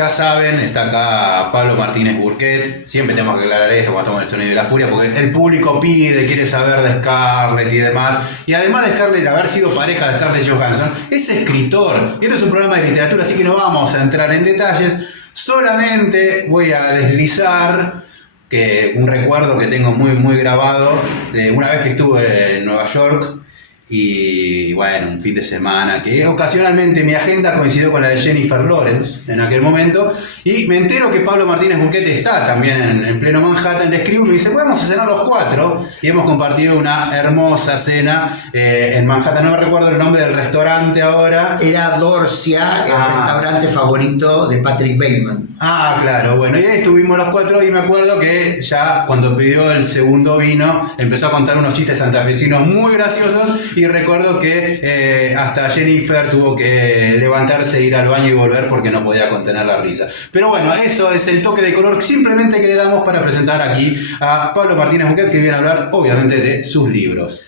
Ya saben, está acá Pablo Martínez Burquet. Siempre tenemos que aclarar esto cuando estamos en el Sonido de la Furia, porque el público pide, quiere saber de Scarlett y demás. Y además de Scarlett, haber sido pareja de Scarlett Johansson, es escritor. Y esto es un programa de literatura, así que no vamos a entrar en detalles. Solamente voy a deslizar que un recuerdo que tengo muy grabado de una vez que estuve en Nueva York. Y bueno, un fin de semana que ocasionalmente mi agenda coincidió con la de Jennifer Lawrence en aquel momento, y me entero que Pablo Martínez Burquet está también en pleno Manhattan. Le escribo y me dice, vamos a cenar los cuatro, y hemos compartido una hermosa cena en Manhattan. No me recuerdo el nombre del restaurante ahora. Era Dorcia, el restaurante favorito de Patrick Bateman. Ah, claro, bueno, y ahí estuvimos los cuatro, y me acuerdo que ya cuando pidió el segundo vino empezó a contar unos chistes santafesinos muy graciosos, y recuerdo que hasta Jennifer tuvo que levantarse, ir al baño y volver porque no podía contener la risa. Pero bueno, eso es el toque de color simplemente que le damos para presentar aquí a Pablo Martínez Burquet, que viene a hablar obviamente de sus libros.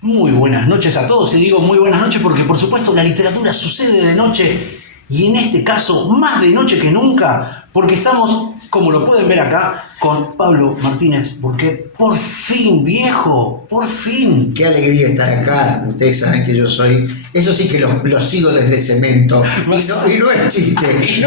Muy buenas noches a todos, y digo muy buenas noches porque por supuesto la literatura sucede de noche, y en este caso más de noche que nunca, porque estamos, como lo pueden ver acá, con Pablo Martínez Burquet. Por fin, viejo, por fin. Qué alegría estar acá. Ustedes saben que yo soy... Eso sí que lo sigo desde Cemento. Y no es chiste.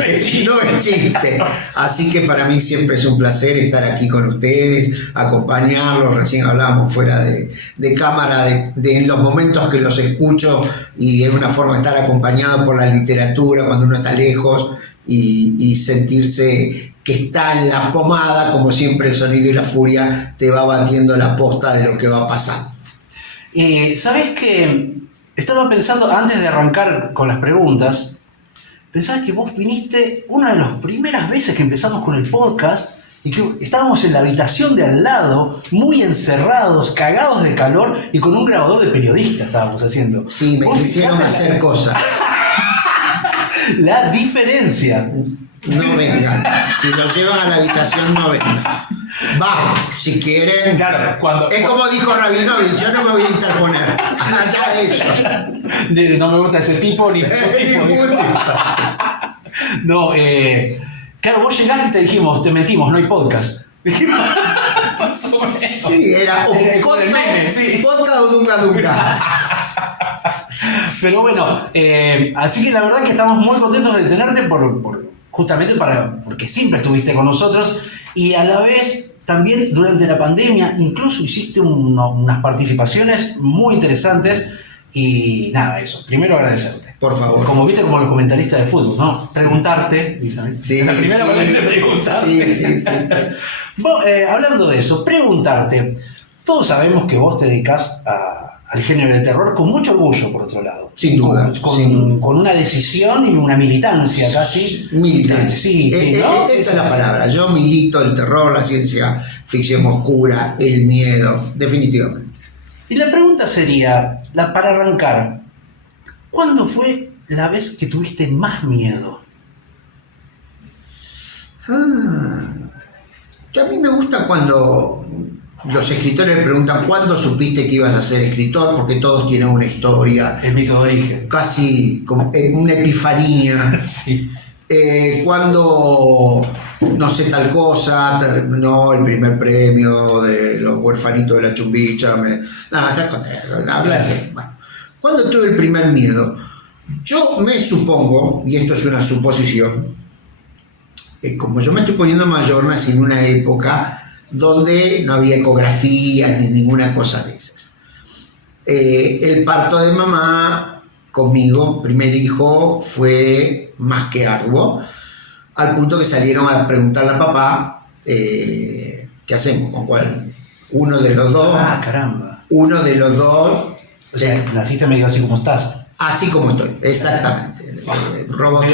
No es chiste. Así que para mí siempre es un placer estar aquí con ustedes, acompañarlos. Recién hablábamos fuera de cámara de los momentos que los escucho, y es una forma de estar acompañado por la literatura cuando uno está lejos y sentirse que está en la pomada, como siempre el Sonido y la Furia te va batiendo la posta de lo que va a pasar. ¿Sabes qué? Estaba pensando, antes de arrancar con las preguntas, pensaba que vos viniste una de las primeras veces que empezamos con el podcast, y que estábamos en la habitación de al lado, muy encerrados, cagados de calor, y con un grabador de periodista estábamos haciendo. Sí, me quisieron hacer cosas. La diferencia. No vengan. Si lo llevan a la habitación, no vengan. Va, si quieren. Claro, es como dijo Rabinovich, yo no me voy a interponer. Allá ellos. No me gusta ese tipo, ni tipo. No, claro, vos llegaste y te dijimos, te mentimos, no hay podcast. Dijimos, más o menos. Sí, era un podcast o Dunga Dunga. Pero bueno, así que la verdad que estamos muy contentos de tenerte justamente porque siempre estuviste con nosotros, y a la vez también durante la pandemia incluso hiciste unas participaciones muy interesantes, y nada, eso, primero agradecerte. Por favor. Como viste, como los comentaristas de fútbol, ¿no? Preguntarte. Sí, la primera vez que preguntarte. Sí. Bueno, hablando de eso, preguntarte. Todos sabemos que vos te dedicás al género del terror con mucho orgullo, por otro lado. Sin duda. Con una decisión y una militancia casi. Militancia. Sí, ¿no? Esa es la palabra. Yo milito el terror, la ciencia ficción oscura, el miedo, definitivamente. Y la pregunta sería, para arrancar, ¿cuándo fue la vez que tuviste más miedo? A mí me gusta cuando los escritores me preguntan ¿cuándo supiste que ibas a ser escritor? Porque todos tienen una historia. El mito de origen. Casi como una epifanía. Sí. Cuando no sé tal cosa, no, el primer premio de los huerfanitos de la chumbicha, bueno. Cuando tuve el primer miedo, yo me supongo, y esto es una suposición, como yo me estoy poniendo mayor, nací en una época donde no había ecografías ni ninguna cosa de esas. El parto de mamá conmigo, primer hijo, fue más que arduo, al punto que salieron a preguntarle al papá ¿qué hacemos? ¿Con cuál? Uno de los dos. Ah, caramba. Uno de los dos. O sea, naciste medio así como estás. Así como estoy, exactamente. Robot.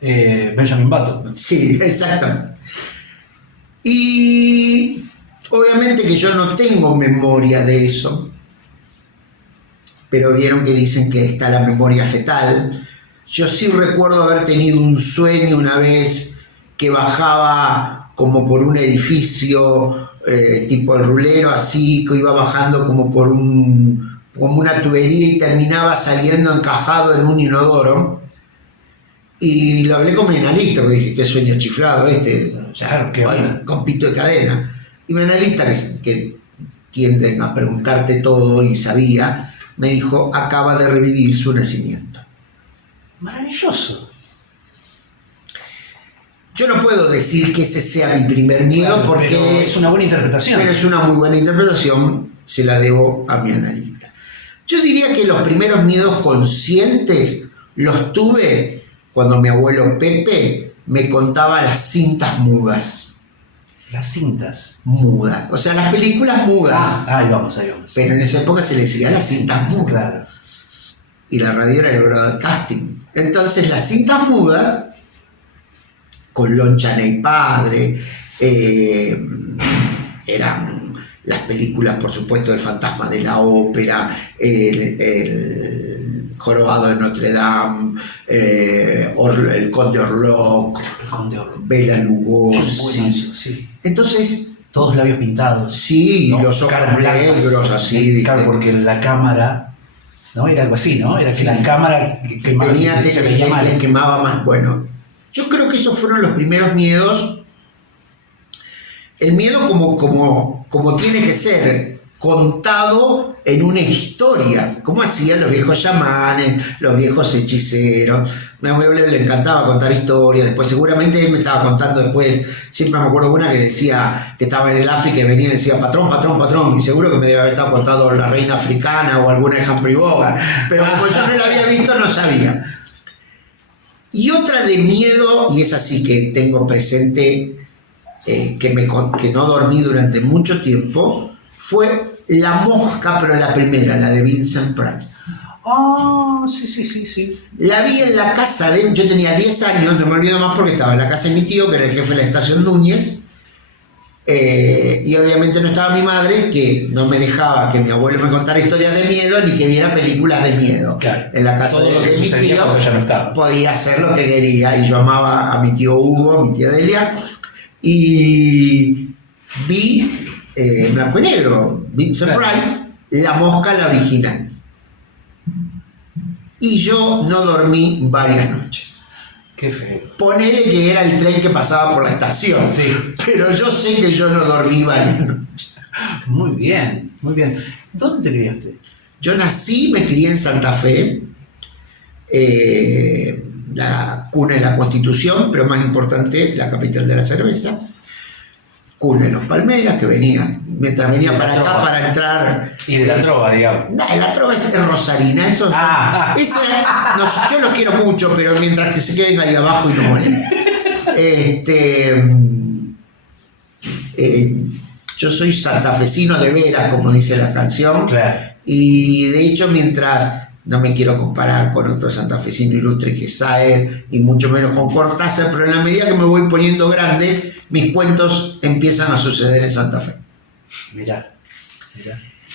Benjamin Button. Sí, exactamente. Y obviamente que yo no tengo memoria de eso, pero vieron que dicen que está la memoria fetal. Yo sí recuerdo haber tenido un sueño una vez que bajaba como por un edificio tipo el rulero, así, que iba bajando como por como una tubería y terminaba saliendo encajado en un inodoro. Y lo hablé con mi analista, porque dije, qué sueño chiflado Claro, qué onda. con pito de cadena. Y mi analista, que tienden a preguntarte todo y sabía, me dijo, acaba de revivir su nacimiento. Maravilloso. Yo no puedo decir que ese sea mi primer miedo, Claro, porque pero es una buena interpretación. pero es una muy buena interpretación, se la debo a mi analista. Yo diría que los primeros miedos conscientes los tuve cuando mi abuelo Pepe me contaba las cintas mudas. Las cintas. Mudas. O sea, las películas mudas. Ahí vamos, ahí vamos. Pero en esa época se le decía las cintas mudas. Claro. Y la radio era el broadcasting. Entonces, las cintas mudas, con Lon Chaney padre, eran las películas, por supuesto, del Fantasma de la Ópera, el Jorobado de Notre Dame, el Conde Orlok, Bela Lugosi. Sí. Entonces, todos labios pintados. sí, ¿no? los ojos Caras blancas. negros, así, Claro, ¿viste? porque la cámara, ¿no? Era algo así, ¿no? Era que Sí. la cámara se veía mal. quemaba más. Bueno, yo creo que esos fueron los primeros miedos. El miedo como tiene que ser, contado en una historia, como hacían los viejos chamanes, los viejos hechiceros. A mi abuelo le encantaba contar historias. Después seguramente él me estaba contando después, siempre me acuerdo una que decía que estaba en el África y venía y decía patrón, patrón, patrón, y seguro que me debe haber estado contando La Reina Africana o alguna de Humphrey Bogart, pero como yo no la había visto no sabía. Y otra de miedo, y es así que tengo presente, que no dormí durante mucho tiempo, fue La Mosca, pero la primera, la de Vincent Price. Sí. La vi en la casa yo tenía 10 años, no me olvido más porque estaba en la casa de mi tío, que era el jefe de la estación Núñez, y obviamente no estaba mi madre, que no me dejaba que mi abuelo me contara historias de miedo ni que viera películas de miedo. Claro. En la casa Todo lo que de mi sucedía tío cuando ella no estaba. podía hacer lo que quería, y yo amaba a mi tío Hugo, a mi tía Delia, y vi en blanco y negro, Vincent Price, La Mosca, la original. Y yo no dormí varias noches. Qué feo. Ponele que era el tren que pasaba por la estación. Sí. Pero yo sé que yo no dormí varias noches. Muy bien, muy bien. ¿Dónde te criaste? Yo nací, me crié en Santa Fe, la cuna de la Constitución, pero más importante, la capital de la cerveza. Cuna de los Palmeras, que venía, mientras venía para acá para entrar. Y de la trova, digamos. La trova es rosarina, eso. Yo los quiero mucho, pero mientras que se queden ahí abajo y no mueren. Yo soy santafesino de veras, como dice la canción. Claro. Y de hecho, mientras no me quiero comparar con otro santafesino ilustre que es Saer, y mucho menos con Cortázar, pero en la medida que me voy poniendo grande, mis cuentos empiezan a suceder en Santa Fe. Mirá.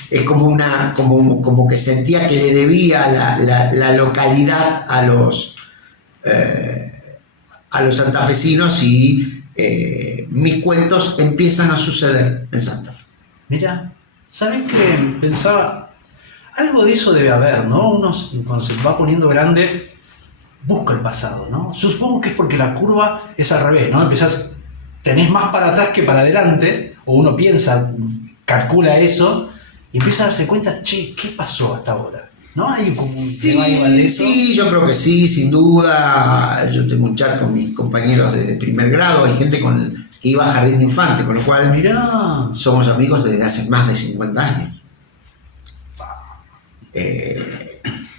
Es como que sentía que le debía la localidad a los santafesinos, y mis cuentos empiezan a suceder en Santa Fe. Mirá, ¿sabés qué? Pensaba, algo de eso debe haber, ¿no? Uno cuando se va poniendo grande busca el pasado, ¿no? Supongo que es porque la curva es al revés, ¿no? Tenés más para atrás que para adelante, o uno piensa, calcula eso, y empieza a darse cuenta, che, ¿qué pasó hasta ahora? ¿No? Hay como un revival de eso. Sí, yo creo que sí, sin duda. Yo tengo un chat con mis compañeros de primer grado, hay gente que iba a jardín de infante, con lo cual Mirá. somos amigos desde hace más de 50 años.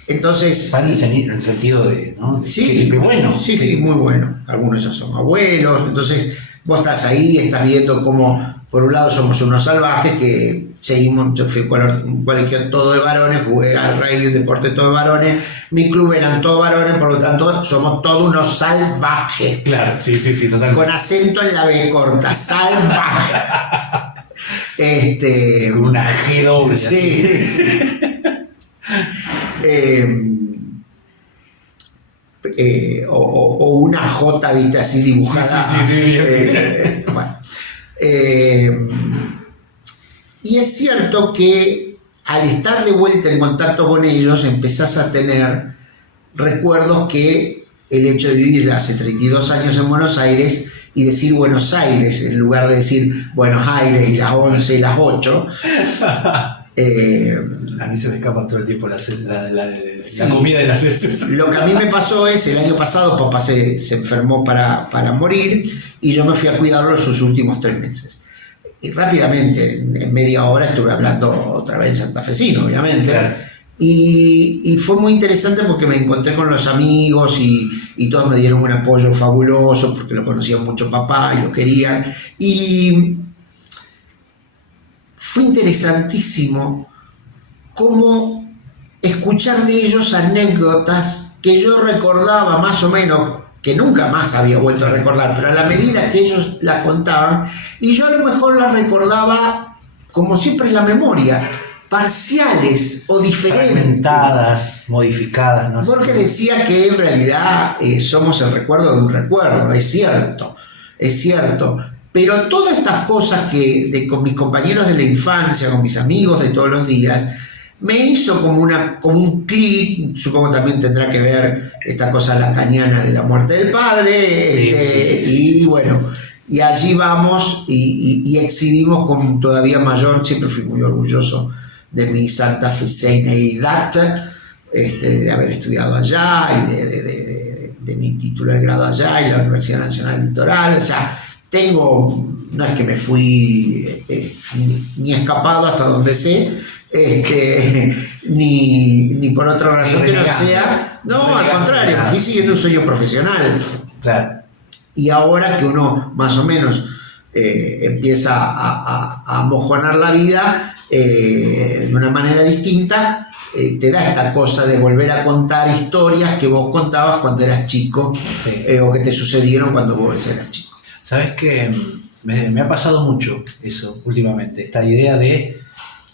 Entonces... En el sentido de, ¿no? Sí, que bueno. Sí, muy bueno. Algunos ya son abuelos, entonces vos estás ahí, estás viendo cómo, por un lado, somos unos salvajes que seguimos. Yo fui a un colegio todo de varones, jugué al rugby, un deporte todo de varones, mi club eran todos varones, por lo tanto somos todos unos salvajes. Claro, sí, totalmente. Con acento en la B corta, salvaje. Con una G doble. Sí. O una J, viste, así dibujada. Sí, bien. Bueno. Y es cierto que al estar de vuelta en contacto con ellos, empezás a tener recuerdos que el hecho de vivir hace 32 años en Buenos Aires y decir Buenos Aires en lugar de decir Buenos Aires y las 11 y las 8. A mí se me escapa todo el tiempo la comida de las heces. Lo que a mí me pasó es, el año pasado papá se enfermó para morir y yo me fui a cuidarlo sus últimos 3 meses. Y rápidamente, en media hora estuve hablando otra vez en santafesino, obviamente. Claro. Y fue muy interesante porque me encontré con los amigos y todos me dieron un apoyo fabuloso porque lo conocían mucho papá y lo querían. Y fue interesantísimo cómo escuchar de ellos anécdotas que yo recordaba más o menos, que nunca más había vuelto a recordar, pero a la medida que ellos la contaban, y yo a lo mejor las recordaba, como siempre es la memoria, parciales o diferentes. Fragmentadas, modificadas, no sé. Borges decía que en realidad somos el recuerdo de un recuerdo, es cierto, pero todas estas cosas que con mis compañeros de la infancia, con mis amigos de todos los días, me hizo como un clic. Supongo también tendrá que ver esta cosa lacaniana de la muerte del padre, sí. Y bueno, y allí vamos y exhibimos con todavía mayor, siempre fui muy orgulloso de mi santafesineidad, de haber estudiado allá y de mi título de grado allá y la Universidad Nacional Litoral. O sea, no es que me fui ni escapado hasta donde sé, ni por otra razón que no sea. No, al contrario, fui siguiendo un sueño profesional. Claro. Y ahora que uno más o menos empieza a mojonar la vida de una manera distinta, te da esta cosa de volver a contar historias que vos contabas cuando eras chico, Sí. O que te sucedieron cuando vos eras chico. ¿Sabes qué? Me ha pasado mucho eso últimamente, esta idea de,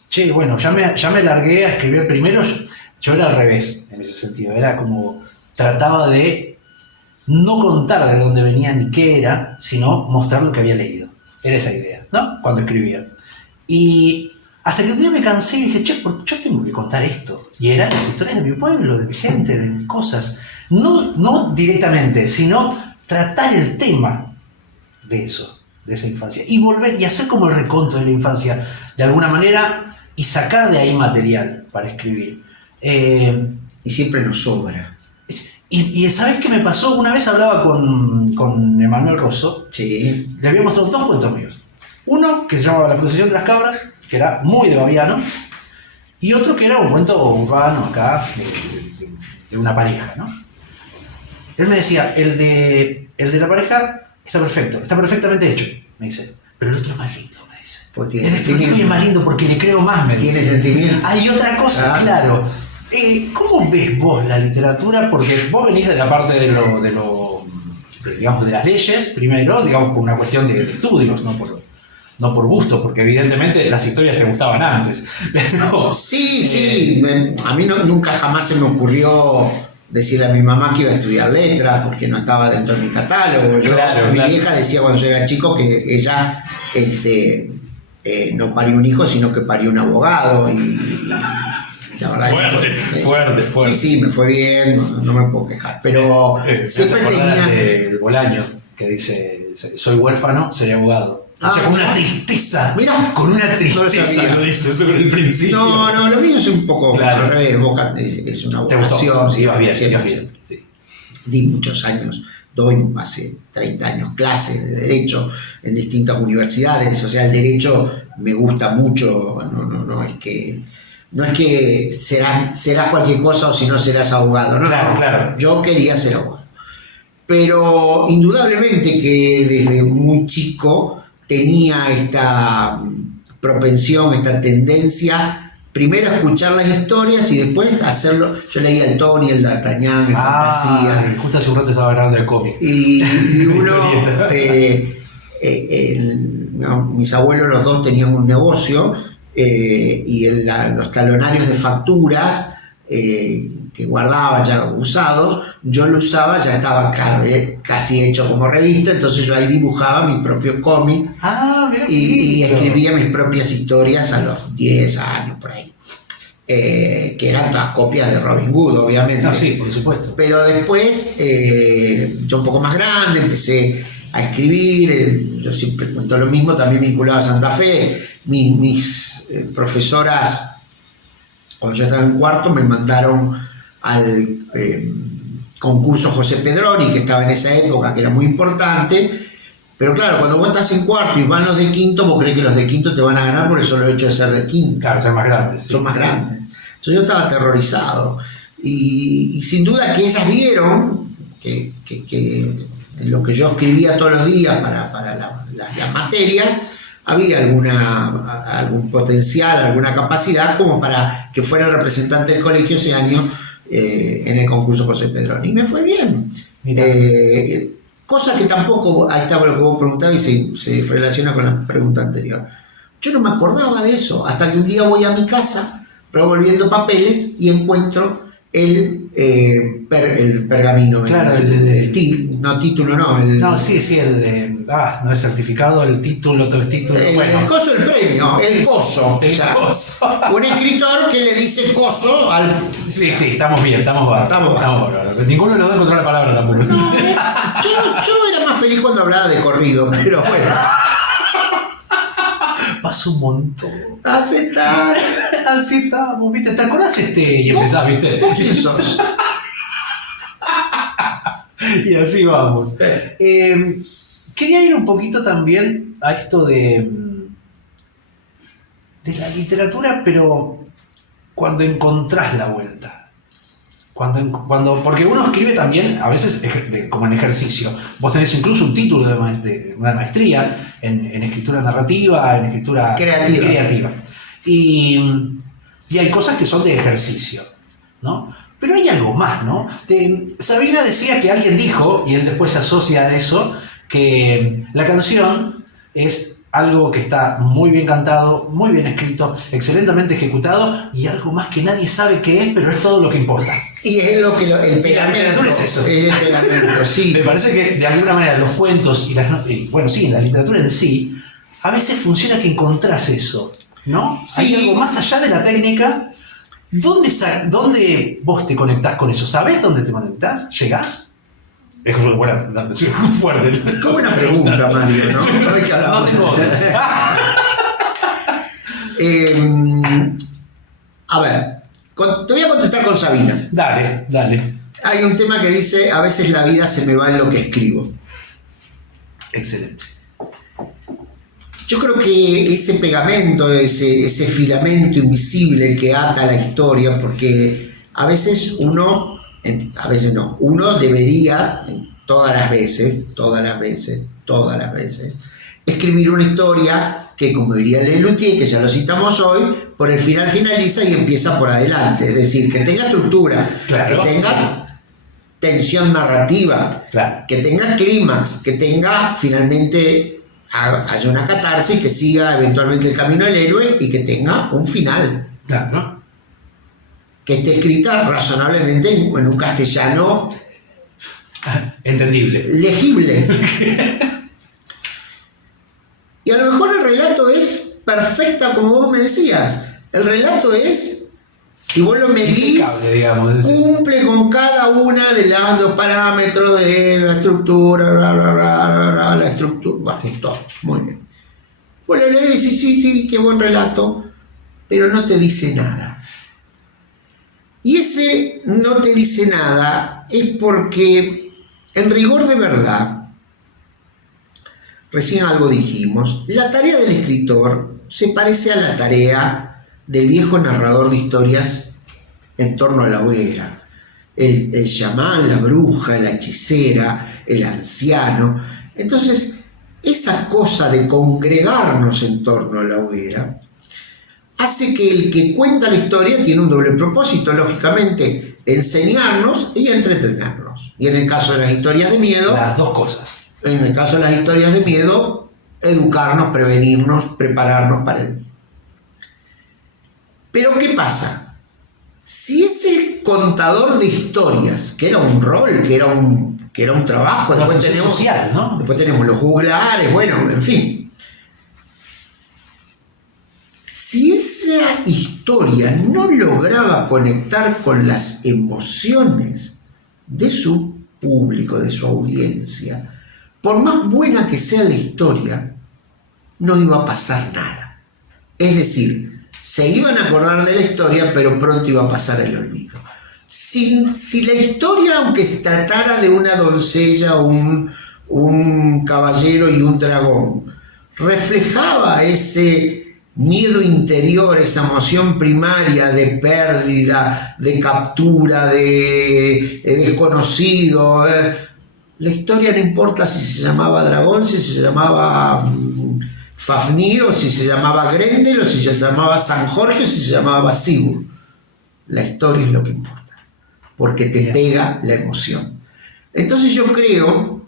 che, bueno, ya me largué a escribir primero. Yo era al revés en ese sentido, era como, trataba de no contar de dónde venía ni qué era, sino mostrar lo que había leído. Era esa idea, ¿no? Cuando escribía. Y hasta que un día me cansé y dije, che, yo tengo que contar esto. Y eran las historias de mi pueblo, de mi gente, de mis cosas. No directamente, sino tratar el tema de eso, de esa infancia. Y volver y hacer como el reconto de la infancia, de alguna manera, y sacar de ahí material para escribir. Y siempre nos sobra. Y ¿sabes qué me pasó? Una vez hablaba con Emanuel Rosso. Sí. Le había mostrado 2 cuentos míos. Uno que se llamaba La procesión de las cabras, que era muy de baviano, y otro que era un cuento urbano acá de una pareja, ¿no? Él me decía, el de la pareja está perfecto, está perfectamente hecho, me dice, pero el otro es más lindo, me dice. Pues tiene El sentimiento. es más lindo porque le creo más, me dice. Tiene sentimiento. Hay otra cosa, claro. ¿Cómo ves vos la literatura? Porque vos venís de la parte digamos, de las leyes, primero, digamos, por una cuestión de estudios, no por gusto, porque evidentemente las historias te gustaban antes. Pero, Sí. A mí nunca jamás se me ocurrió decirle a mi mamá que iba a estudiar letras porque no estaba dentro de mi catálogo. Mi vieja decía cuando yo era chico que ella no parió un hijo, sino que parió un abogado. Y la verdad fuerte. Sí, me fue bien, no me puedo quejar. Pero siempre tenía. De Bolaño, que dice: soy huérfano, seré abogado. O sea, con una tristeza. Mirá, con una tristeza no lo dice eso con el principio. No, lo mío es un poco al revés. Es una vocación. Sí, ibas bien. Sí. Di muchos años, doy hace 30 años clases de Derecho en distintas universidades. O sea, el Derecho me gusta mucho. No es que serás cualquier cosa o si no serás abogado. Claro. Yo quería ser abogado. Pero indudablemente que desde muy chico tenía esta propensión, esta tendencia, primero a escuchar las historias y después hacerlo. Yo leía el Tony, el D'Artagnan, el Fantasía. Justo hace un rato estaba hablando de cómic. Y uno, mis abuelos los dos tenían un negocio y los talonarios de facturas que guardaba ya usados, yo lo usaba, ya estaba casi hecho como revista, entonces yo ahí dibujaba mi propio cómic y escribía mis propias historias a los 10 años por ahí. Que eran todas copias de Robin Hood, obviamente. No, sí, por supuesto. Pero después, yo un poco más grande, empecé a escribir, yo siempre cuento lo mismo, también vinculado a Santa Fe. Mis profesoras, cuando yo estaba en cuarto, me mandaron al concurso José Pedroni, que estaba en esa época, que era muy importante. Pero claro, cuando vos estás en cuarto y van los de quinto, vos crees que los de quinto te van a ganar por el solo hecho de ser de quinto. Claro, son más grandes. Sí. Son más grandes. Entonces yo estaba aterrorizado. Y sin duda que ellas vieron que en lo que yo escribía todos los días para la materia, había algún potencial, alguna capacidad como para que fuera el representante del colegio ese año en el concurso José Pedroni. Y me fue bien. Cosa que tampoco, ahí estaba lo que vos preguntabas y se relaciona con la pregunta anterior. Yo no me acordaba de eso, hasta que un día voy a mi casa revolviendo papeles y encuentro el pergamino. Claro, título, no. No, sí, no es certificado, el título, todo es título. El coso del premio, el coso. El coso. Un escritor que le dice coso al... Sí, estamos bien, estamos bárbaros. Ninguno de los dos encontró la palabra tampoco. No, yo era más feliz cuando hablaba de corrido, pero bueno. Pasó un montón. Así estamos, ¿viste? ¿Te acordás y empezás, viste? ¿Vos quién sos? Y así vamos. Quería ir un poquito también a esto de la literatura, pero cuando encontrás la vuelta. Porque uno escribe también, a veces como en ejercicio. Vos tenés incluso un título de una maestría en escritura narrativa, en escritura creativa. Y hay cosas que son de ejercicio, ¿no? Pero hay algo más, ¿no? Sabina decía que alguien dijo, y él después se asocia a eso, que la canción es algo que está muy bien cantado, muy bien escrito, excelentemente ejecutado y algo más que nadie sabe qué es, pero es todo lo que importa. Y es lo que el pegamento es eso. Es el pegamento, sí. Me parece que de alguna manera los cuentos en la literatura en sí, a veces funciona que encontrás eso, ¿no? Sí. Hay algo más allá de la técnica. ¿Dónde vos te conectás con eso? ¿Sabés dónde te conectás? ¿Llegás? Es muy fuerte. Qué buena pregunta, Mario, ¿no? No tengo otras. A ver, te voy a contestar con Sabina. Dale. Hay un tema que dice, a veces la vida se me va en lo que escribo. Excelente. Yo creo que ese pegamento, ese filamento invisible que ata la historia, porque a veces uno debería, todas las veces, escribir una historia que, como diría Lelutier, que ya lo citamos hoy, por el final finaliza y empieza por adelante. Es decir, que tenga estructura, claro, que tenga tensión narrativa, claro, que tenga clímax, que tenga finalmente haya una catarsis, que siga eventualmente el camino del héroe y que tenga un final. Claro. Que esté escrita razonablemente en un castellano entendible, legible. Y a lo mejor el relato es perfecta, como vos me decías. El relato es, si vos lo medís, cumple con cada una de los parámetros de la estructura, la estructura, sí, todo, muy bien. Vos lo lees y sí, qué buen relato, pero no te dice nada. Y ese no te dice nada es porque, en rigor de verdad, recién algo dijimos, la tarea del escritor se parece a la tarea del viejo narrador de historias en torno a la hoguera. El chamán, la bruja, la hechicera, el anciano. Entonces, esa cosa de congregarnos en torno a la hoguera hace que el que cuenta la historia tiene un doble propósito, lógicamente, enseñarnos y entretenernos. Y en el caso de las historias de miedo, las dos cosas. En el caso de las historias de miedo, educarnos, prevenirnos, prepararnos para él. Pero ¿qué pasa? si ese contador de historias, que era un rol, que era un trabajo, Una después función tenemos, social, ¿no? después tenemos los juglares, bueno, en fin. Si esa historia no lograba conectar con las emociones de su público, de su audiencia, por más buena que sea la historia, no iba a pasar nada. Es decir, se iban a acordar de la historia, pero pronto iba a pasar el olvido. Si la historia, aunque se tratara de una doncella, un caballero y un dragón, reflejaba ese miedo interior, esa emoción primaria de pérdida, de captura, de desconocido. La historia no importa si se llamaba dragón, si se llamaba Fafnir, o si se llamaba Grendel, o si se llamaba San Jorge, o si se llamaba Sigurd. La historia es lo que importa, porque te pega la emoción. Entonces yo creo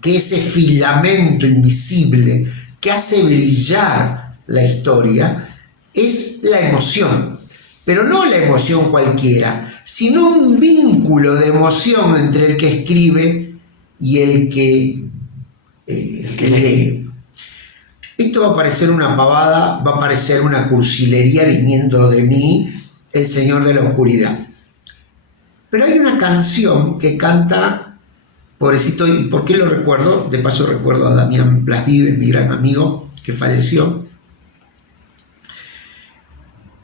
que ese filamento invisible que hace brillar la historia es la emoción, pero no la emoción cualquiera, sino un vínculo de emoción entre el que escribe y el que lee. Esto va a parecer una pavada, va a parecer una cursilería viniendo de mí, el Señor de la Oscuridad. Pero hay una canción que canta, pobrecito, ¿y por qué lo recuerdo? De paso recuerdo a Damián Blas Vives, mi gran amigo, que falleció.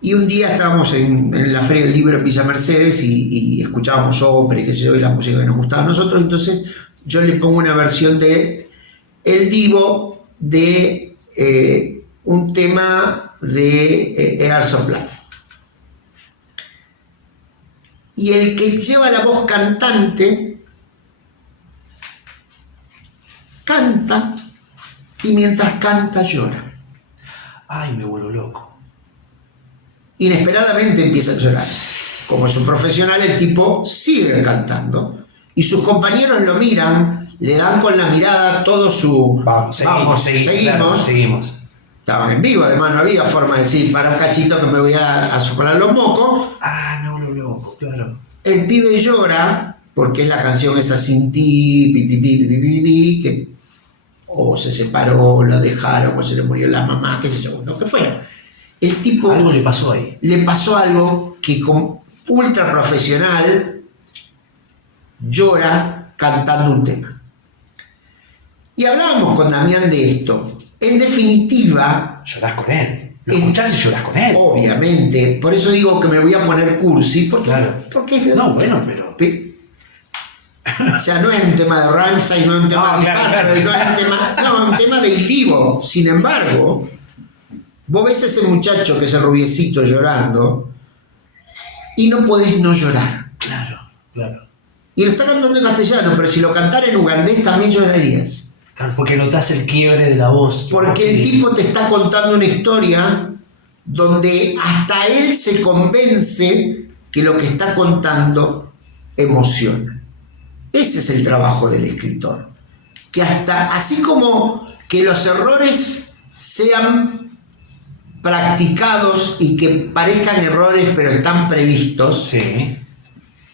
Y un día estábamos en la Feria del Libro en Villa Mercedes y escuchábamos ópera y qué sé yo, y la música que nos gustaba a nosotros. Entonces yo le pongo una versión de El Divo de un tema de Air Supply. Y el que lleva la voz cantante canta, y mientras canta llora. Ay, me vuelvo loco. Inesperadamente empieza a llorar. Como es un profesional, el tipo sigue cantando y sus compañeros lo miran, le dan con la mirada todo su seguimos. Estaban en vivo, además no había forma de decir, para un cachito que me voy a soplar los mocos. Ah, me vuelvo loco, claro. El pibe llora porque es la canción esa Sin ti, que o se separó, o lo dejaron, o se le murió la mamá, qué sé yo, lo que fuera. El tipo algo le pasó ahí. Le pasó algo que como ultra profesional llora cantando un tema. Y hablábamos con Damián de esto. En definitiva, llorás con él. Lo escuchás y llorás con él. Obviamente. Por eso digo que me voy a poner cursi. Porque no, bueno, pero... O sea, no es un tema de Rammstein, no es un tema de claro. no es un tema de Il Divo. Sin embargo, vos ves a ese muchacho que es el rubiecito llorando y no podés no llorar. Claro. Y lo está cantando en castellano, pero si lo cantara en ugandés también llorarías. Claro, porque notás el quiebre de la voz. Porque el tipo te está contando una historia donde hasta él se convence que lo que está contando emociona. Ese es el trabajo del escritor. Que hasta, así como que los errores sean practicados y que parezcan errores pero están previstos, sí.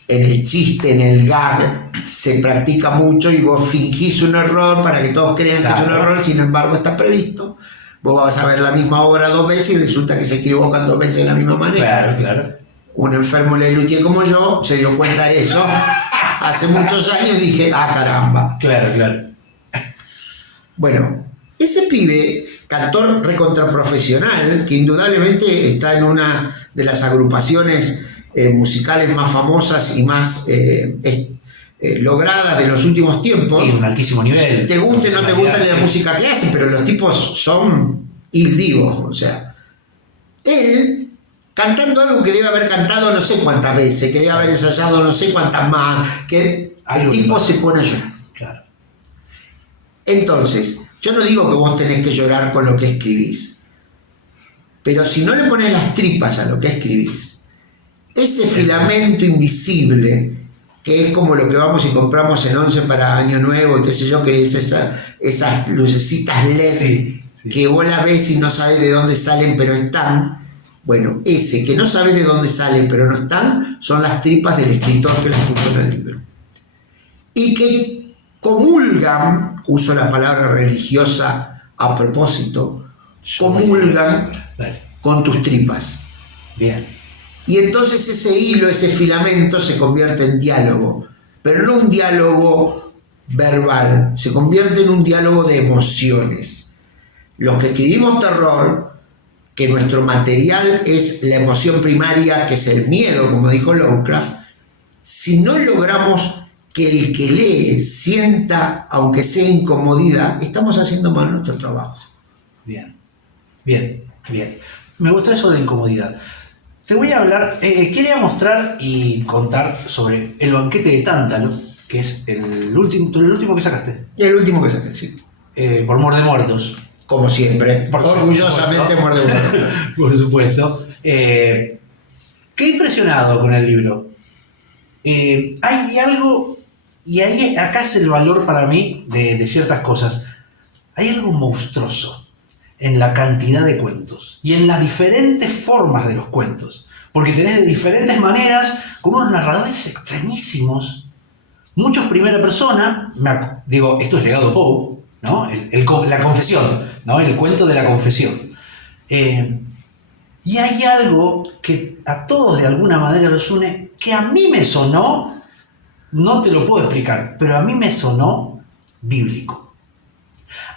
En el chiste, en el gag, se practica mucho y vos fingís un error para que todos crean que es un error, sin embargo está previsto. Vos vas a ver la misma obra 2 veces y resulta que se equivocan 2 veces de la misma manera. Claro. Un enfermo Lelutier como yo se dio cuenta de eso hace muchos años y dije, caramba. Claro. Bueno, ese pibe, cantor recontraprofesional, que indudablemente está en una de las agrupaciones musicales más famosas y más logradas de los últimos tiempos. Sí, un altísimo nivel. Te guste o no te gusta la música que hacen, pero los tipos son Il Divo. O sea, él cantando algo que debe haber cantado no sé cuántas veces, que debe haber ensayado no sé cuántas más, que el tipo se pone a llorar. Claro. Entonces, yo no digo que vos tenés que llorar con lo que escribís, pero si no le pones las tripas a lo que escribís, ese filamento invisible, que es como lo que vamos y compramos en Once para Año Nuevo y qué sé yo, que es esas lucecitas LED, sí. que vos las ves y no sabes de dónde salen, pero están, Bueno, ese que no sabes de dónde sale, pero no están, son las tripas del escritor que las puso en el libro. Y que comulgan, uso la palabra religiosa a propósito, comulgan con tus tripas. Bien. Y entonces ese hilo, ese filamento se convierte en diálogo, pero no un diálogo verbal, se convierte en un diálogo de emociones. Los que escribimos terror, que nuestro material es la emoción primaria, que es el miedo, como dijo Lovecraft, si no logramos que el que lee sienta, aunque sea incomodidad, estamos haciendo mal nuestro trabajo. Bien, bien, bien. Me gustó eso de incomodidad. Te voy a hablar, quería mostrar y contar sobre El banquete de Tántalo, que es el último que sacaste. El último que saqué, sí. Por Mor de Muertos. Como siempre, orgullosamente Mor de Muertos. Por supuesto. Qué impresionado con el libro. Hay algo, y ahí acá es el valor para mí de ciertas cosas. Hay algo monstruoso en la cantidad de cuentos y en las diferentes formas de los cuentos, porque tenés de diferentes maneras, con unos narradores extrañísimos, muchos primera persona, digo, esto es legado Poe, ¿no? La confesión, ¿no? El cuento de la confesión. Y hay algo que a todos de alguna manera los une, que a mí me sonó, no te lo puedo explicar, pero a mí me sonó bíblico.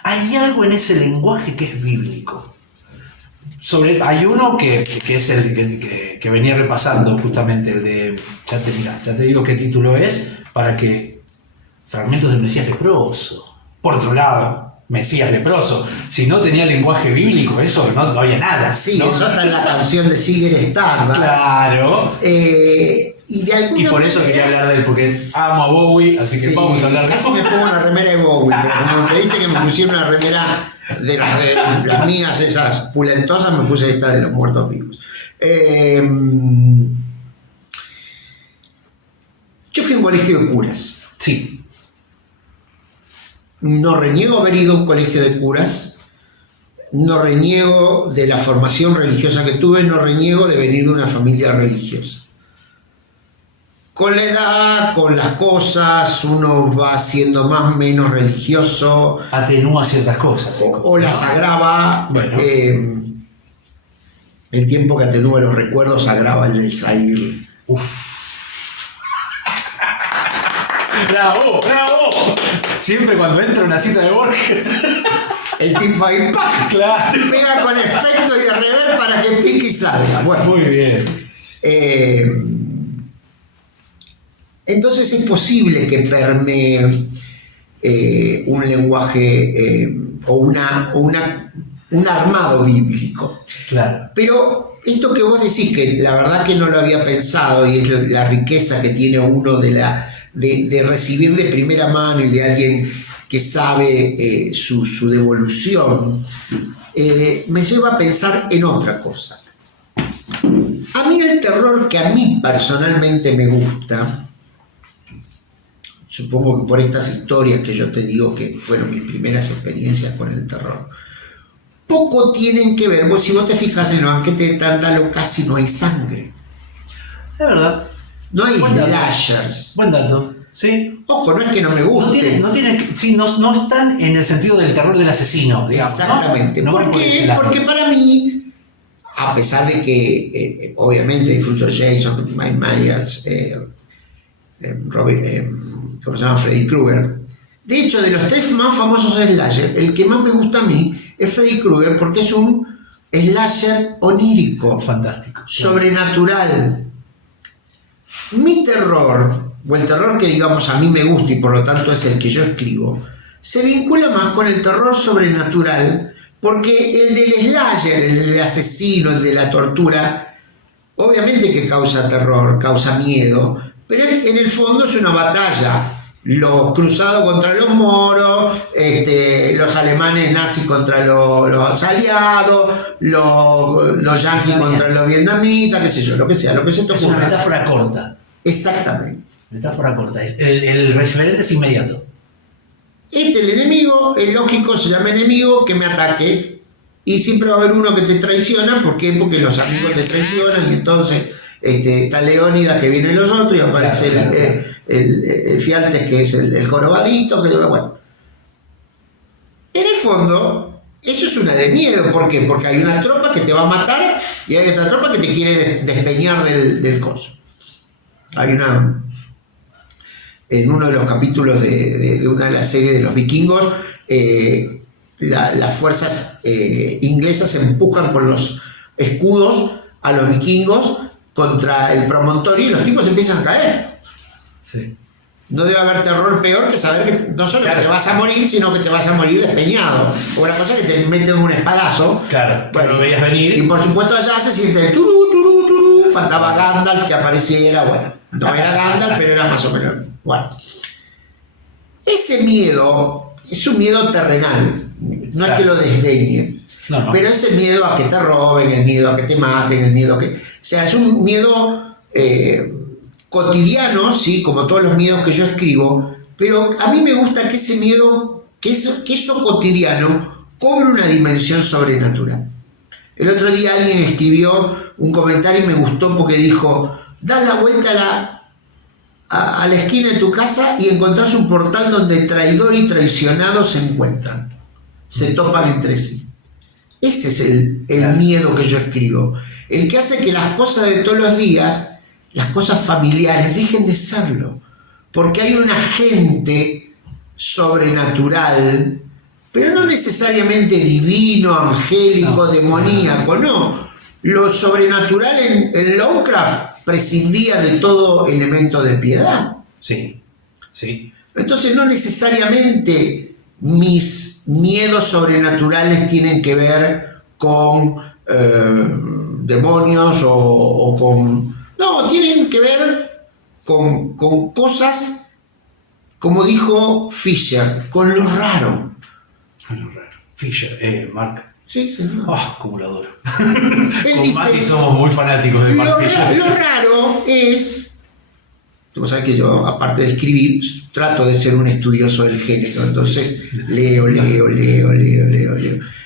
Hay algo en ese lenguaje que es bíblico. Hay uno que es el que venía repasando, justamente el de... Ya te digo qué título es, para que... Fragmentos del Mesías leproso. Por otro lado, Mesías leproso. Si no tenía lenguaje bíblico, eso no había nada. Sí, ¿no? eso está en la canción de Sigurd Stardust. Claro. Y por eso quería hablar de él, porque amo a Bowie, así que vamos a hablar de casi me pongo una remera de Bowie, pero como me pediste que me pusiera una remera de las mías, esas pulentosas, me puse esta de los muertos vivos. Yo fui a un colegio de curas. Sí. No reniego haber ido a un colegio de curas, no reniego de la formación religiosa que tuve, no reniego de venir de una familia religiosa. Con la edad, con las cosas, uno va siendo más o menos religioso. Atenúa ciertas cosas. O las agrava. Bueno. El tiempo que atenúa los recuerdos agrava el del Zaire. ¡Bravo! ¡Bravo! Siempre cuando entra una cita de Borges. El tipo ahí ¡pah! Claro. Pega con efecto y de revés para que pique y salga. Bueno, muy bien. Entonces es posible que permee un lenguaje o un armado bíblico. Claro. Pero esto que vos decís, que la verdad que no lo había pensado, y es la riqueza que tiene uno de recibir de primera mano y de alguien que sabe su devolución, me lleva a pensar en otra cosa. A mí el terror que a mí personalmente me gusta, supongo que por estas historias que yo te digo que fueron mis primeras experiencias con el terror, poco tienen que ver. Si vos te fijas en el banquete de Tántalo, casi no hay sangre. Es verdad. No hay Buen dato. slashers. Buen dato. ¿Sí? Ojo, no es que no me guste. No están en el sentido del terror del asesino, digamos. Exactamente. ¿No? ¿Por qué? Porque para mí, a pesar de que obviamente disfruto Jason, Mike Myers, ¿cómo se llama? Freddy Krueger. De hecho, de los tres más famosos slasher, el que más me gusta a mí es Freddy Krueger, porque es un slasher onírico. Fantástico. Sobrenatural. Mi terror, o el terror que digamos a mí me gusta y por lo tanto es el que yo escribo, se vincula más con el terror sobrenatural, porque el del slasher, el del asesino, el de la tortura, obviamente que causa terror, causa miedo, pero en el fondo es una batalla. Los cruzados contra los moros, los alemanes nazis contra los aliados, los yanquis contra los vietnamitas, qué sé yo, lo que sea, lo que se te ocurra. Es una metáfora corta. Exactamente. Metáfora corta. El referente es inmediato. El enemigo, es lógico, se llama enemigo, que me ataque. y siempre va a haber uno que te traiciona. ¿Por qué? Porque los amigos te traicionan y entonces está Leónidas que vienen los otros y aparece el Fialtes que es el jorobadito, que bueno. En el fondo, eso es una de miedo. ¿Por qué? Porque hay una tropa que te va a matar y hay otra tropa que te quiere despeñar del coso. Hay en uno de los capítulos de una de las series de los vikingos, las fuerzas inglesas empujan con los escudos a los vikingos contra el promontorio y los tipos empiezan a caer. Sí. No debe haber terror peor que saber que no solo que te vas a morir, sino que te vas a morir despeñado. O la cosa es que te meten un espadazo. Claro, bueno, lo veías venir. Y por supuesto allá se siente turú, turú, turú. Faltaba Gandalf que apareciera. Bueno, no era Gandalf, pero era más o menos. Bueno. Ese miedo es un miedo terrenal. No es que lo desdeñe. No. Pero ese miedo a que te roben, el miedo a que te maten, el miedo a que... O sea, es un miedo... cotidiano, sí, como todos los miedos que yo escribo, pero a mí me gusta que ese miedo, que eso cotidiano cobre una dimensión sobrenatural. El otro día alguien escribió un comentario y me gustó porque dijo: das la vuelta a la esquina de tu casa y encontrás un portal donde traidor y traicionado se encuentran, se topan entre sí. Ese es el miedo que yo escribo, el que hace que las cosas de todos los días, las cosas familiares, dejen de serlo, porque hay un agente sobrenatural, pero no necesariamente divino, angélico, demoníaco, no. Lo sobrenatural en Lovecraft prescindía de todo elemento de piedad. Sí, sí. Entonces no necesariamente mis miedos sobrenaturales tienen que ver con demonios o con... No, tienen que ver con cosas, como dijo Fisher, con lo raro. Con lo raro. Fisher, Mark. Sí, señor. Oh, como lo adoro. Él Con dice, Mati somos muy fanáticos de Mark Fisher. Lo raro es... Tú sabes que yo, aparte de escribir, trato de ser un estudioso del género. Entonces, leo.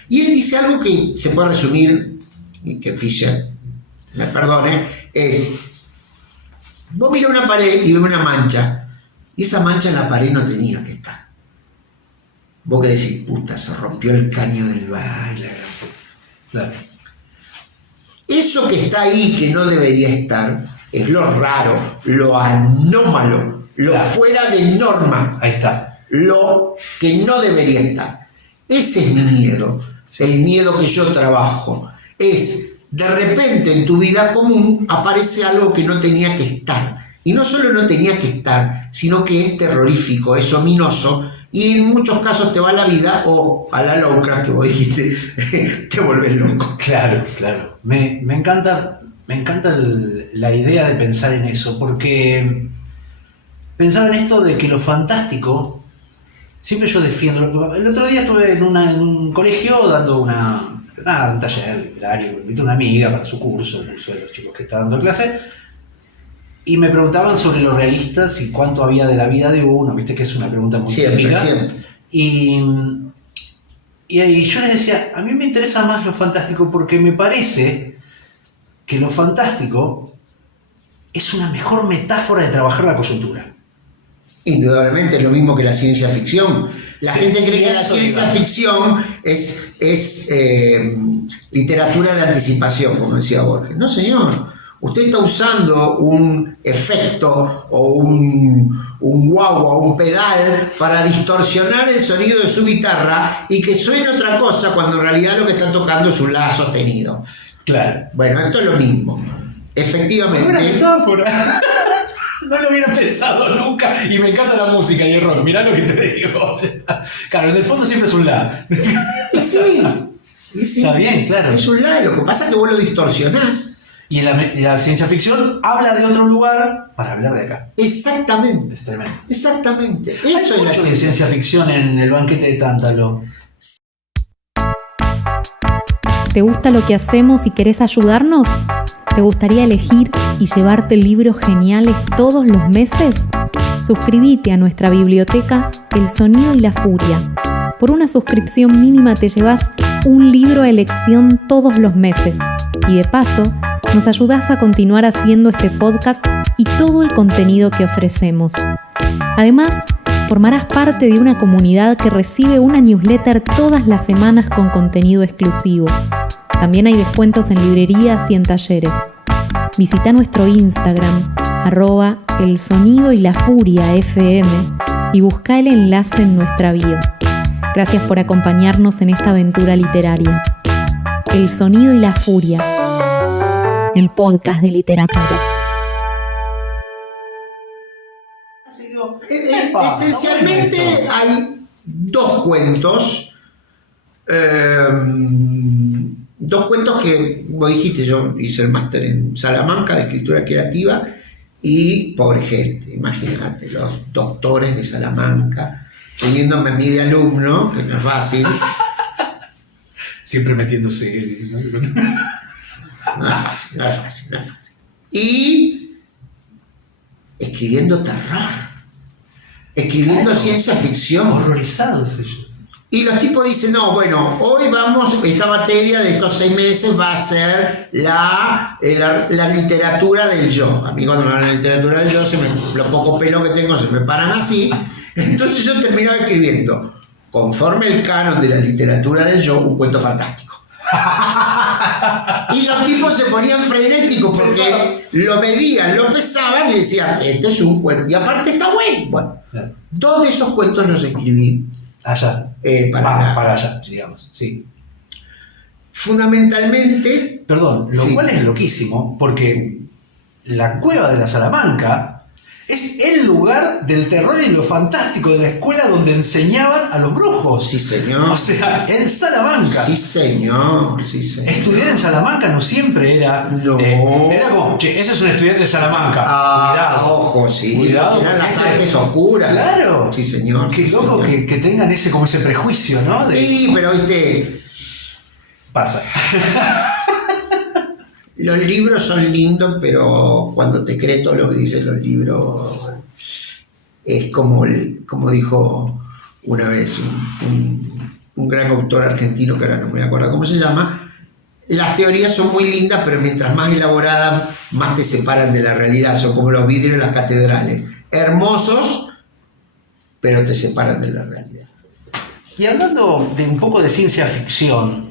Y él dice algo que se puede resumir, y que Fisher me perdone, es: vos mirás una pared y ves una mancha, y esa mancha en la pared no tenía que estar. Vos que decís, puta, se rompió el caño del baile. Claro. Eso que está ahí, que no debería estar, es lo raro, lo anómalo, lo fuera de norma. Ahí está. Lo que no debería estar. Ese es mi miedo, el miedo que yo trabajo. Es... De repente en tu vida común aparece algo que no tenía que estar. Y no solo no tenía que estar, sino que es terrorífico, es ominoso, y en muchos casos te va a la vida, o a la loca que vos dijiste, te volvés loco. Claro. Me encanta la idea de pensar en eso, porque pensaba en esto de que lo fantástico, siempre yo defiendo. El otro día estuve en un colegio dando un taller literario, me invitó una amiga para su curso, el curso de los chicos que está dando clase, y me preguntaban sobre los realistas y cuánto había de la vida de uno, viste que es una pregunta muy típica. Y yo les decía, a mí me interesa más lo fantástico porque me parece que lo fantástico es una mejor metáfora de trabajar la coyuntura. Indudablemente es lo mismo que la ciencia ficción. La gente cree que la ciencia ficción es literatura de anticipación, como decía Borges. No, señor. Usted está usando un efecto o un wow o un pedal para distorsionar el sonido de su guitarra y que suene otra cosa cuando en realidad lo que está tocando es un la sostenido. Claro. Bueno, esto es lo mismo. Efectivamente. Una metáfora. No lo hubiera pensado nunca, y me encanta la música y el rock, mirá lo que te digo. O sea, claro, en el fondo siempre es un la. Y sí. Está bien, claro. Es un la, lo que pasa es que vos lo distorsionás. Y la ciencia ficción habla de otro lugar para hablar de acá. Exactamente. Es tremendo. Exactamente. Hay Eso es la mucho de ciencia ficción en El banquete de Tántalo. ¿Te gusta lo que hacemos y querés ayudarnos? ¿Te gustaría elegir y llevarte libros geniales todos los meses? Suscríbete a nuestra biblioteca El Sonido y la Furia. Por una suscripción mínima te llevas un libro a elección todos los meses y de paso nos ayudás a continuar haciendo este podcast y todo el contenido que ofrecemos. Además, formarás parte de una comunidad que recibe una newsletter todas las semanas con contenido exclusivo. También hay descuentos en librerías y en talleres. Visita nuestro Instagram, @elsonidoylafuria_fm y busca el enlace en nuestra bio. Gracias por acompañarnos en esta aventura literaria. El Sonido y la Furia, el podcast de literatura. Esencialmente hay dos cuentos. Dos cuentos que, como dijiste, yo hice el máster en Salamanca de escritura creativa y pobre gente, imagínate, los doctores de Salamanca teniéndome a mí de alumno, que no es fácil. Siempre metiéndose. No es fácil. Y escribiendo terror, escribiendo ciencia ficción. Horrorizados ellos. Y los tipos dicen, no, bueno, hoy esta materia de estos 6 meses va a ser la literatura del yo. A mí cuando me hablan de literatura del yo, los pocos pelos que tengo se me paran así. Entonces yo terminaba escribiendo, conforme el canon de la literatura del yo, un cuento fantástico. Y los tipos se ponían frenéticos porque lo medían, lo pesaban y decían, este es un cuento. Y aparte está bueno. Bueno, 2 de esos cuentos los escribí. Allá. Para allá, digamos, sí. Fundamentalmente. Perdón, lo cual es loquísimo, porque la Cueva de la Salamanca es el lugar del terror y lo fantástico de la escuela donde enseñaban a los brujos. Sí, señor. O sea, en Salamanca. Sí, señor. Estudiar en Salamanca no siempre era. No. Era como, che, ese es un estudiante de Salamanca. Cuidado. Ojo, sí. Cuidado. Eran las artes oscuras. Claro. Sí, señor. Qué sí, loco señor. que tengan ese prejuicio, ¿no? Sí, pero viste. Pasa. Los libros son lindos, pero cuando te crees todo lo que dicen los libros, es como dijo una vez un gran autor argentino, que ahora no me acuerdo cómo se llama, las teorías son muy lindas, pero mientras más elaboradas, más te separan de la realidad. Son como los vidrios en las catedrales. Hermosos, pero te separan de la realidad. Y hablando de un poco de ciencia ficción,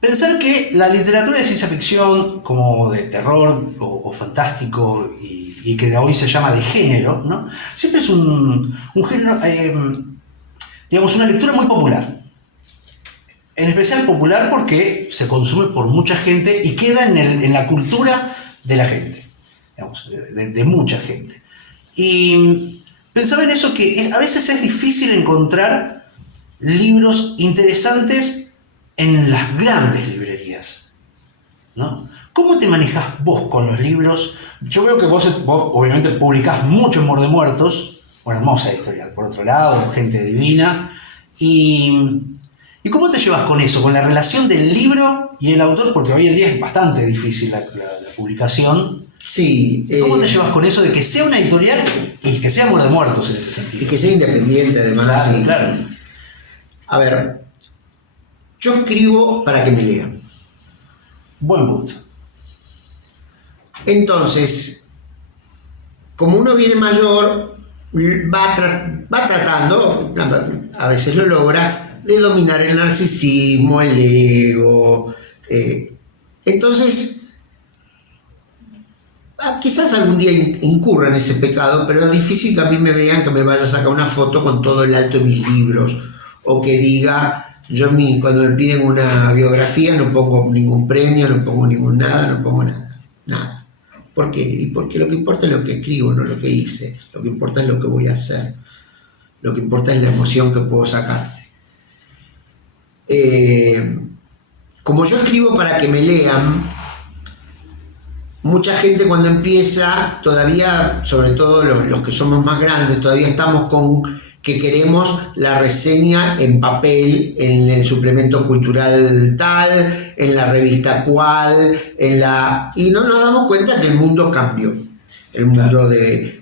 pensar que la literatura de ciencia ficción, como de terror o fantástico, y que de hoy se llama de género, ¿no? Siempre es un género, digamos, una lectura muy popular. En especial popular porque se consume por mucha gente y queda en la cultura de la gente, digamos, de mucha gente. Y pensaba en eso, que a veces es difícil encontrar libros interesantes en las grandes librerías, ¿no? ¿Cómo te manejas vos con los libros? Yo veo que vos obviamente publicás mucho en Muerde de Muertos, una hermosa editorial, por otro lado, gente divina. ¿Y cómo te llevas con eso, con la relación del libro y el autor? Porque hoy en día es bastante difícil la publicación. Sí. ¿Cómo te llevas con eso de que sea una editorial y que sea Muerde de Muertos en ese sentido? Y que sea independiente, además. Claro. A ver, yo escribo para que me lean. Buen punto. Entonces, como uno viene mayor, va tratando, a veces lo logra, de dominar el narcisismo, el ego. Entonces, quizás algún día incurra en ese pecado, pero es difícil que a mí me vean que me vaya a sacar una foto con todo el alto de mis libros, o que diga, cuando me piden una biografía no pongo ningún premio, no pongo no pongo nada. ¿Por qué? Y porque lo que importa es lo que escribo, no lo que hice. Lo que importa es lo que voy a hacer. Lo que importa es la emoción que puedo sacarte. Como yo escribo para que me lean, mucha gente cuando empieza, todavía, sobre todo los que somos más grandes, todavía estamos con que queremos la reseña en papel, en el suplemento cultural tal, en la revista cual, y no nos damos cuenta que el mundo cambió. El mundo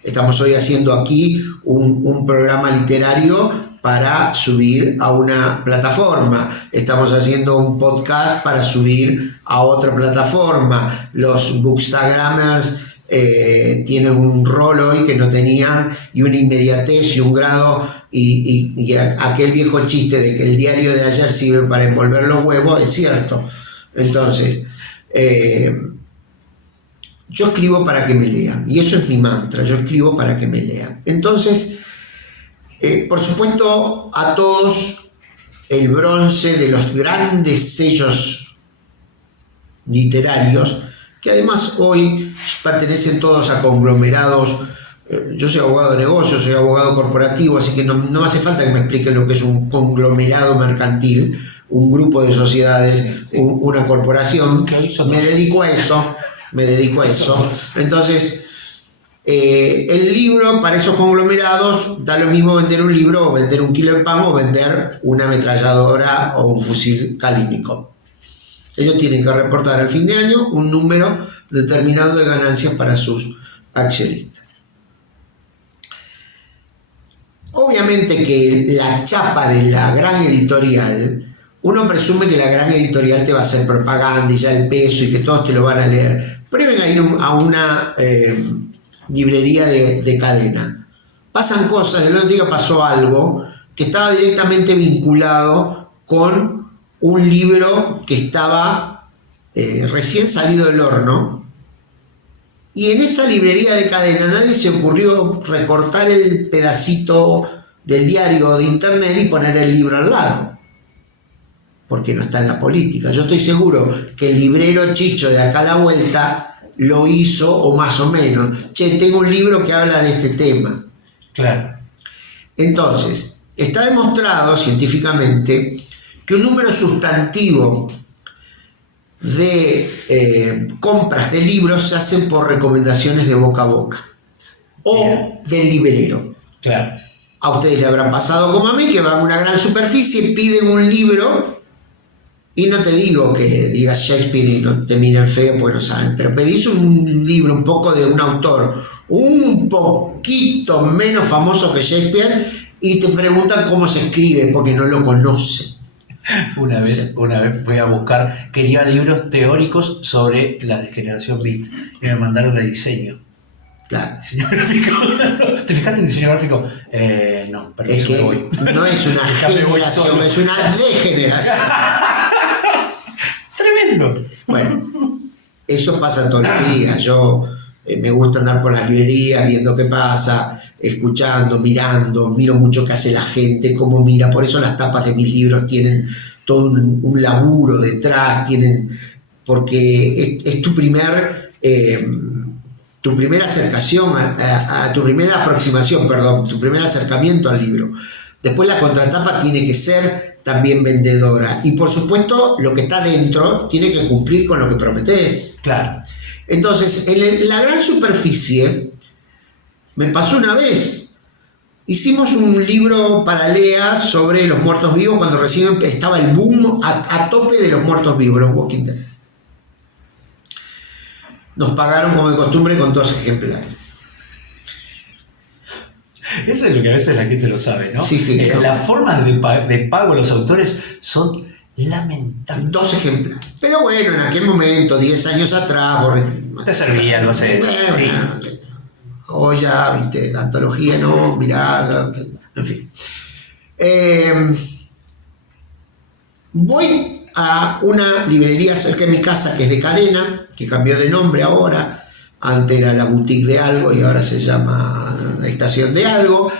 estamos hoy haciendo aquí un programa literario para subir a una plataforma. Estamos haciendo un podcast para subir a otra plataforma. Los bookstagrammers tienen un rol hoy que no tenían, y una inmediatez y un grado, y aquel viejo chiste de que el diario de ayer sirve para envolver los huevos es cierto. Entonces, yo escribo para que me lean, y eso es mi mantra, yo escribo para que me lean. Entonces, por supuesto, a todos el bronce de los grandes sellos literarios, que además hoy pertenecen todos a conglomerados. Yo soy abogado de negocios, soy abogado corporativo, así que no me hace falta que me expliquen lo que es un conglomerado mercantil, un grupo de sociedades, sí. Una corporación. Me dedico a eso. Entonces, el libro para esos conglomerados da lo mismo vender un libro o vender un kilo de pan o vender una ametralladora o un fusil Kalashnikov. Ellos tienen que reportar al fin de año un número determinado de ganancias para sus accionistas. Obviamente que la chapa de la gran editorial, uno presume que la gran editorial te va a hacer propaganda y ya el peso y que todos te lo van a leer. Prueben a ir a una librería de cadena. Pasan cosas. El otro día pasó algo que estaba directamente vinculado con un libro que estaba recién salido del horno, y en esa librería de cadena nadie se ocurrió recortar el pedacito del diario o de internet y poner el libro al lado, porque no está en la política. Yo estoy seguro que el librero Chicho de acá a la vuelta lo hizo, o más o menos. Che, tengo un libro que habla de este tema. Claro. Entonces, está demostrado científicamente que un número sustantivo de compras de libros se hacen por recomendaciones de boca a boca o del librero. Claro. A ustedes le habrán pasado como a mí, que van a una gran superficie, piden un libro, y no te digo que digas Shakespeare y no te miren feo porque no saben, pero pedís un libro un poco de un autor un poquito menos famoso que Shakespeare y te preguntan cómo se escribe porque no lo conocen. Una vez fui a buscar, quería libros teóricos sobre la generación Beat y me mandaron de diseño. Claro. Diseño gráfico. ¿Te fijaste en diseño gráfico? No, pero es que me voy. No es una generación, es una degeneración. Tremendo. Bueno, eso pasa todos los días. Yo me gusta andar por las librerías viendo qué pasa, escuchando, mirando, miro mucho qué hace la gente, cómo mira. Por eso las tapas de mis libros tienen todo un laburo detrás, porque es tu primera acercación, tu primera aproximación, tu primer acercamiento al libro. Después la contratapa tiene que ser también vendedora. Y por supuesto, lo que está dentro tiene que cumplir con lo que prometés. Claro. Entonces, en la gran superficie, me pasó una vez. Hicimos un libro para Lea sobre los muertos vivos cuando recién estaba el boom a tope de los muertos vivos, los Walking Dead. Nos pagaron como de costumbre con 2 ejemplares. Eso es lo que a veces la gente lo sabe, ¿no? Sí. Las formas de pago de los autores son lamentables. 2 ejemplares. Pero bueno, en aquel momento, 10 años atrás... Te servía, no sé. Bueno, sí. O ya, viste, antología, no, mirá, en fin. Voy a una librería cerca de mi casa que es de cadena, que cambió de nombre ahora. Antes era la boutique de algo y ahora se llama la estación de algo.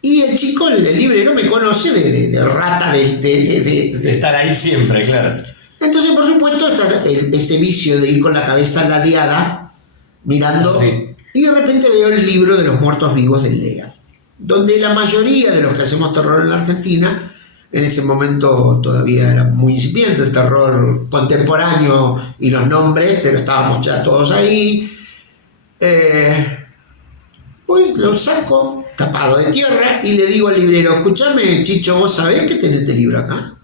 Y el chico, el librero, me conoce de rata, de estar ahí siempre, claro. Entonces, por supuesto, está ese vicio de ir con la cabeza ladeada, mirando. Sí. Y de repente veo el libro de los muertos vivos de Lea, donde la mayoría de los que hacemos terror en la Argentina, en ese momento todavía era muy incipiente el terror contemporáneo y los nombres, pero estábamos ya todos ahí. Pues lo saco tapado de tierra y le digo al librero: escúchame, Chicho, ¿vos sabés que tenés este libro acá?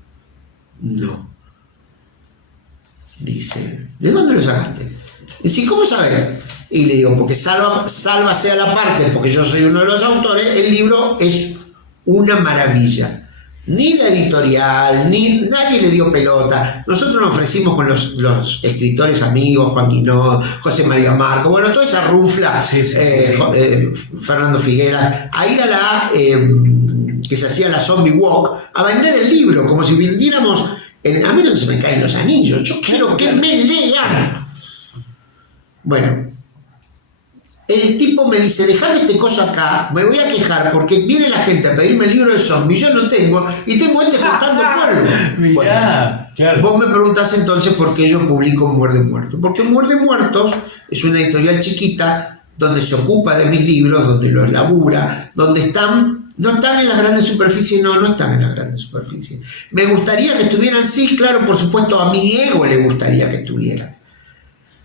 No. Dice: ¿de dónde lo sacaste? Dice: ¿cómo sabés? Y le digo: porque salva sea la parte, porque yo soy uno de los autores, el libro es una maravilla. Ni la editorial, ni nadie le dio pelota. Nosotros nos ofrecimos con los escritores amigos, Juan Guinot, José María Marco, bueno, toda esa rufla, Fernando Figueras, a ir a la que se hacía la Zombie Walk, a vender el libro, como si vendiéramos. A mí no se me caen los anillos, yo quiero que me lean. Bueno, el tipo me dice, dejame este coso acá, me voy a quejar porque viene la gente a pedirme el libro de zombies, yo no tengo, y tengo cortando polvo. Mirá, bueno, claro. Vos me preguntás entonces por qué yo publico Muerde Muertos. Porque Muerde Muertos es una editorial chiquita donde se ocupa de mis libros, donde los labura, donde no están en las grandes superficies, no están en las grandes superficies. Me gustaría que estuvieran, sí, claro, por supuesto, a mi ego le gustaría que estuvieran.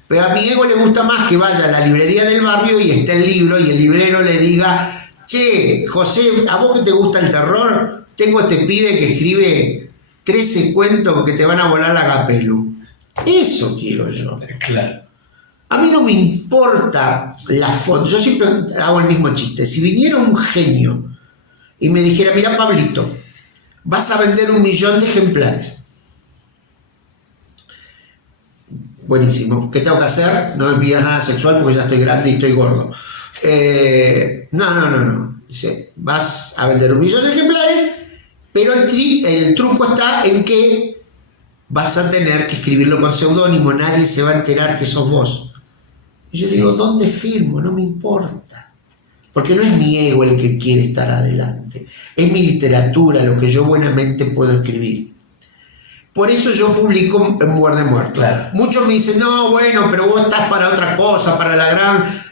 Pero a mi ego le gusta más que vaya a la librería del barrio y esté el libro y el librero le diga, che, José, ¿a vos que te gusta el terror? Tengo este pibe que escribe 13 cuentos que te van a volar la gapelu. Eso quiero yo. Claro. A mí no me importa la foto. Yo siempre hago el mismo chiste. Si viniera un genio y me dijera, mira, Pablito, vas a vender 1 millón de ejemplares. Buenísimo. ¿Qué tengo que hacer? No me pidas nada sexual porque ya estoy grande y estoy gordo. No. Dice, vas a vender 1 millón de ejemplares, pero el truco está en que vas a tener que escribirlo con seudónimo, nadie se va a enterar que sos vos. Y yo digo, ¿dónde firmo? No me importa. Porque no es mi ego el que quiere estar adelante. Es mi literatura, lo que yo buenamente puedo escribir. Por eso yo publico en Muerde Muertos. Claro. Muchos me dicen, no, bueno, pero vos estás para otra cosa, para la gran...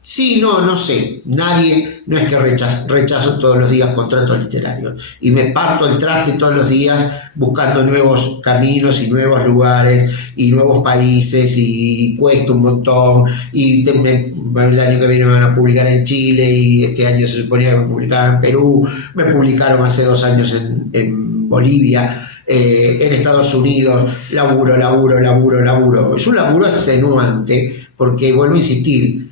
Sí, no sé. Nadie, no es que rechazo todos los días contratos literarios. Y me parto el traste todos los días buscando nuevos caminos y nuevos lugares y nuevos países y cuesta un montón. Y el año que viene me van a publicar en Chile y este año se suponía que me publicaban en Perú. Me publicaron hace 2 años en Bolivia. En Estados Unidos, laburo. Es un laburo extenuante porque, vuelvo a insistir,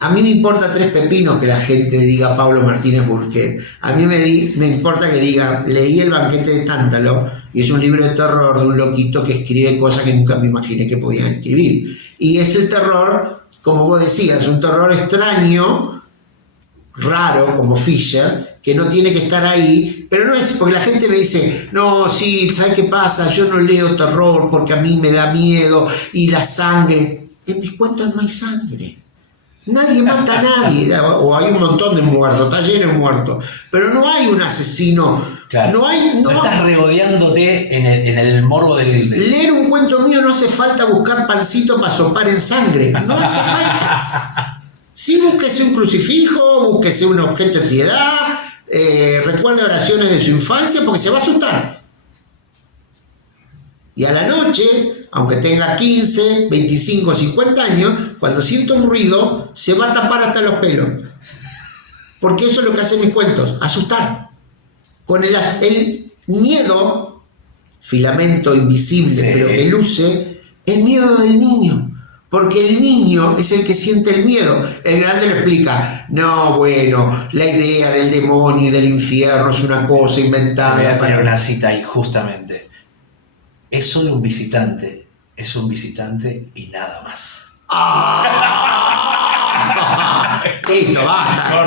a mí me importa 3 pepinos que la gente diga Pablo Martínez Burquet. A mí me importa que diga, leí El banquete de Tántalo y es un libro de terror de un loquito que escribe cosas que nunca me imaginé que podían escribir. Y es el terror, como vos decías, un terror extraño, raro, como Fisher, que no tiene que estar ahí, pero no es porque la gente me dice, no, sí, ¿sabes qué pasa? Yo no leo terror porque a mí me da miedo y la sangre. En mis cuentos no hay sangre. Nadie mata a nadie, o hay un montón de muertos, está lleno de muertos, pero no hay un asesino. Claro. No estás regodeándote en el morbo del... Leer un cuento mío no hace falta buscar pancito para sopar en sangre, no hace falta. Sí, búsquese un crucifijo, búsquese un objeto de piedad, recuerde oraciones de su infancia porque se va a asustar. Y a la noche, aunque tenga 15, 25, 50 años, cuando sienta un ruido, se va a tapar hasta los pelos. Porque eso es lo que hacen mis cuentos, asustar. Con el miedo, filamento invisible, sí, pero que luce, el miedo del niño. Porque el niño es el que siente el miedo. El grande le explica, no, bueno, la idea del demonio y del infierno es una cosa inventada. Voy a poner una cita ahí, justamente. Es solo un visitante, es un visitante y nada más. Listo, basta.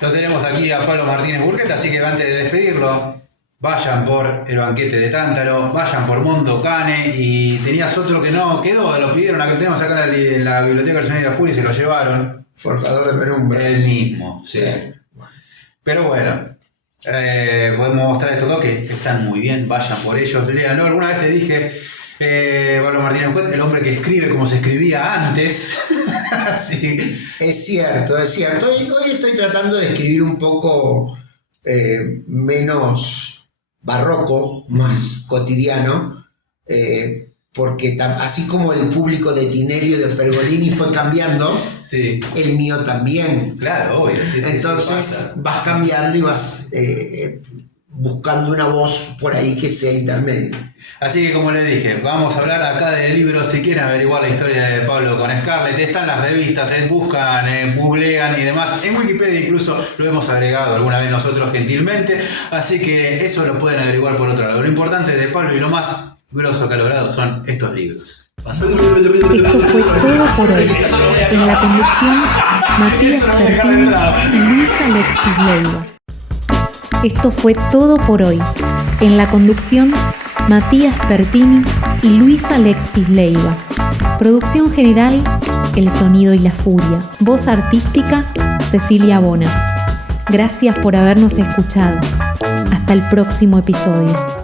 Lo tenemos aquí a Pablo Martínez Burquet, así que antes de despedirlo, vayan por El banquete de Tántalo, vayan por Mondo Cane, y tenías otro que no quedó, lo pidieron, acá lo tenemos acá en la biblioteca del Sonido de la Furia y se lo llevaron. Forjador de penumbra. El mismo, sí. Pero bueno. Podemos mostrar estos dos que están muy bien, vayan por ellos, léanlo. Alguna vez te dije, Pablo Martínez Burquet, el hombre que escribe como se escribía antes. Sí. Es cierto. Hoy estoy tratando de escribir un poco menos barroco, más cotidiano, porque así como el público de Tinelli y de Pergolini fue cambiando, sí, el mío también. Claro, obvio. Sí, entonces vas cambiando y vas buscando una voz por ahí que sea intermedia. Así que como les dije, vamos a hablar acá del libro. Si quieren averiguar la historia de Pablo con Scarlett, están las revistas, buscan, googlean y demás. En Wikipedia incluso lo hemos agregado alguna vez nosotros gentilmente. Así que eso lo pueden averiguar por otro lado. Lo importante de Pablo y lo más grosso que ha logrado son estos libros. Esto fue todo por hoy. En la conducción, Matías Pertini y Luis Alexis Leiva. Esto fue todo por hoy. En la conducción, Matías Pertini y Luis Alexis Leiva. Producción general, El Sonido y la Furia. Voz artística, Cecilia Bona. Gracias por habernos escuchado. Hasta el próximo episodio.